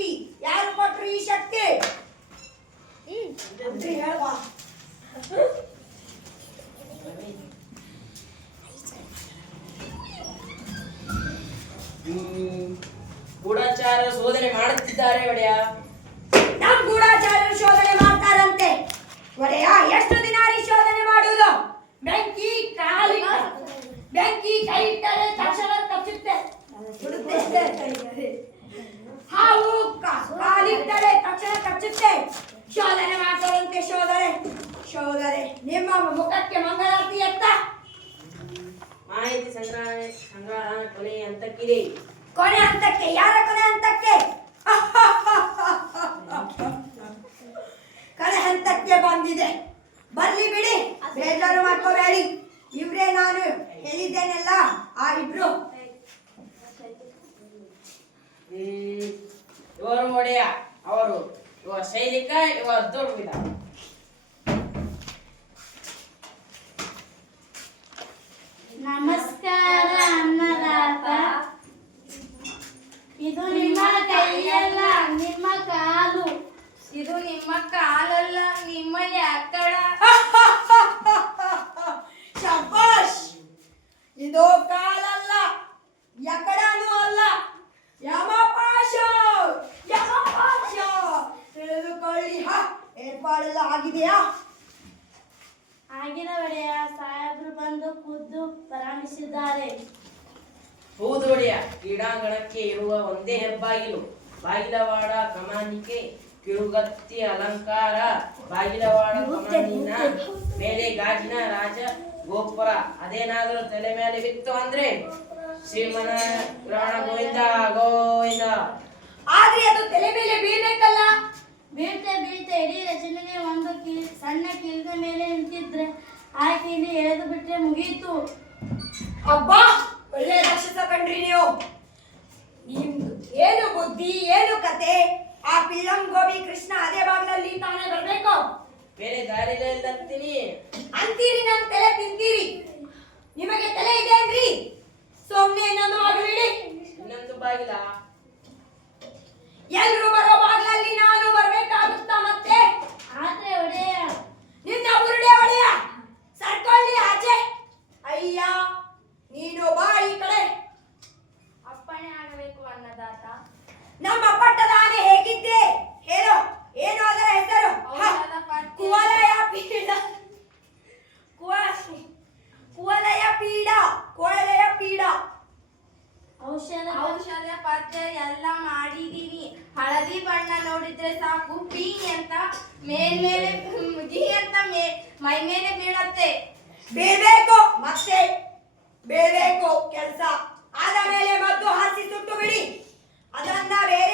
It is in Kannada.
ಶಕ್ತಿ ಯಾರು ಕೊಟ್ರು ಈ ಶಕ್ತಿ? ಹೇಳುವ ಗೂಢಚಾರ ಶೋಧನೆ ಮಾಡುತ್ತಿದ್ದಾರೆ ಒಡೆಯ. ನಮ್ ಗೂಢಚಾರರು ಶೋಧನೆ ಮಾಡ್ತಾರಂತೆ ಒಡೆಯ. ಎಷ್ಟು ದಿನ ಶೋಧನೆ ಮಾಡುವುದು? ಬೆಂಕಿ ಕೈ ಇಟ್ಟರೆ ತಕ್ಷಣ ತಪ್ಪುತ್ತೆ. ಹಾವು ಕಾಲಿಟ್ಟರೆ ತಕ್ಷಣ ಕಚ್ಚುತ್ತೆ. ಶೋಧನೆ ಮಾಡ್ತಾರಂತೆ ಶೋಧನೆ. ನಿಮ್ಮ ಮುಖಕ್ಕೆ ಮಂಗಳಾರತಿ ಎತ್ತ. ಮಾಹಿತಿ ಸಂಗ್ರಹ ಕೊನೆ ಹಂತಕ್ಕಿದೆ. ಕೊನೆ ಹಂತಕ್ಕೆ? ಯಾರ ಕೊನೆ ಹಂತಕ್ಕೆ? ಕೊನೆ ಹಂತಕ್ಕೆ ಬಂದಿದೆ. ಬರ್ಲಿ ಬಿಡಿ, ಬೇಜಾರು ಮಾಡ್ಕೋಬೇಡಿ. ಇವ್ರೇ ನಾನು ಹೇಳಿದ್ದೇನೆಲ್ಲ ಆ ಇಬ್ರು. ಇವರು ಒಡೆಯ. ಅವರು ಇವ ಸೈನಿಕ, ಇವ ದುರ್ವಿಧ. ನಮಸ್ಕಾರ ಅನ್ನದಾತ. ಇದು ನಿಮ್ಮ ಕೈಯಲ್ಲ, ನಿಮ್ಮ ಕಾಲು. ಇದು ನಿಮ್ಮ ಕಾಲಲ್ಲ, ನಿಮ್ಮ ಯಾಕಡ. ಶಬ್ಬಾಷ್! ಇದು ಕಾಲಲ್ಲ, ಯಕಡನೂ ಅಲ್ಲ, ಯಮಪಾಶ. ತಿಳಿದುಕೊಳ್ಳಿ. ಏರ್ಪಾಡೆಲ್ಲ ಆಗಿದೆಯಾ? ಆಗಿನ ಒಡೆಯ. ಸಾಹೇಬ್ರು ಬಂದು ಖುದ್ದು ಪ್ರಾರಂಭಿಸಿದ್ದಾರೆ. ಹೌದು ಒಡೆಯ. ಕ್ರೀಡಾಂಗಣಕ್ಕೆ ಇರುವ ಒಂದೇ ಹೆಬ್ಬಾಗಿಲು. ಬಾಗಿಲವಾಡ ಕಮಾನಿಕೆ ಕಿರುಗತ್ತಿ ಅಲಂಕಾರ. ಬಾಗಿಲವಾಡ ಕಮಾನಿನ ಮೇಲೆ ಗಾಜಿನ ರಾಜ ಗೋಪುರ. ಅದೇನಾದರೂ ತಲೆ ಮೇಲೆ ಬಿತ್ತು ಅಂದ್ರೆ ಶ್ರೀಮನ ರಾಣ ಗೋವಿಂದ ಗೋವಿಂದ. ಆದ್ರೆ ಅದು ತಲೆ ಮೇಲೆ ಬೀಳ್ಬೇಕಲ್ಲ. ಬೀಳ್ತೆ ಇಡೀ ರಚನೆಗೆ ಒಂದು ಸಣ್ಣ ಕಿಲ್ದ ಮೇಲೆ ನಿಂತಿದ್ರೆ ಆ ಕಿಲಿ ಎಳೆದು ಬಿಟ್ರೆ ಮುಗೀತು. ಅಬ್ಬಾ, ಒಳ್ಳೆ ರಾಕ್ಷಸ ಕಣ್ರಿ ನೀವು. ನಿಮ್ದು ಏನು ಬುದ್ಧಿ, ಏನು ಕತೆ? ಆ ಪಿಲ್ಲಂ ಗೋಬಿ ಕೃಷ್ಣ ಅದೇ ಬಾಗಿಲಲ್ಲಿ ತಾನೇ ಬರ್ಬೇಕು. ಬೇರೆ ದಾರಿ ಅಂತೀನಿ. ಅಂತೀರಿ, ನನ್ ತಲೆ ತಿಂತೀರಿ. ನಿಮಗೆ ತಲೆ ಇದೆ ಅಂದ್ರಿ? ಸೊಮ್ನೆ ಇನ್ನೊಂದು ಬಾಗಿಲಿಡಿ. ಇನ್ನೊಂದು ಬಾಗಿಲ? ಎಲ್ರು ಬರೋ ಬಾಗಿಲಲ್ಲಿ ನಾನು ಬರ್ಬೇಕಾಗುತ್ತಾ ಮತ್ತೆ? ಆದ್ರೆ ಒಡೆಯ. ನಿನ್ನ ಬುರುಡೆ ಒಡೆಯ, ಸರ್ಕೊಳ್ಳಿ ಆಚೆ. ಅಯ್ಯ, ನೀನು ಬಾ ಈ ಕಡೆ. ಅಪ್ಪಣೆ ಆಗಬೇಕು ಅನ್ನದಾತ. ನಮ್ಮ ಪಟ್ಟದ ಆನೆ ಹೇಗಿದ್ದೆ ಹೇಳೋ. ಏನು ಅದರ ಹೆಸರು? ಔಷಧ ಪತ್ತೆ. ಕುವಲಯ ಪೀಡ. ಕುವಲಯ ಪೀಡ. ಔಷಧ ಪತ್ತೆ ಎಲ್ಲ ಮಾಡಿದೀನಿ. ಹಳದಿ ಬಣ್ಣ ನೋಡಿದ್ರೆ ಸಾಕು, ಪೀ ಅಂತ ಮೇಲ್ಮೇಲೆ ಜಿ ಅಂತ ಮೈ ಮೇಲೆ ಬೀಳತ್ತೆ. ಬೀಳ್ಬೇಕು ಕೆಲಸ. ಆದ ಮೇಲೆ ಮದ್ದು ಹಾಕಿ ಸುಟ್ಟು ಬಿಡಿ. ಅದನ್ನ ಬೇರೆ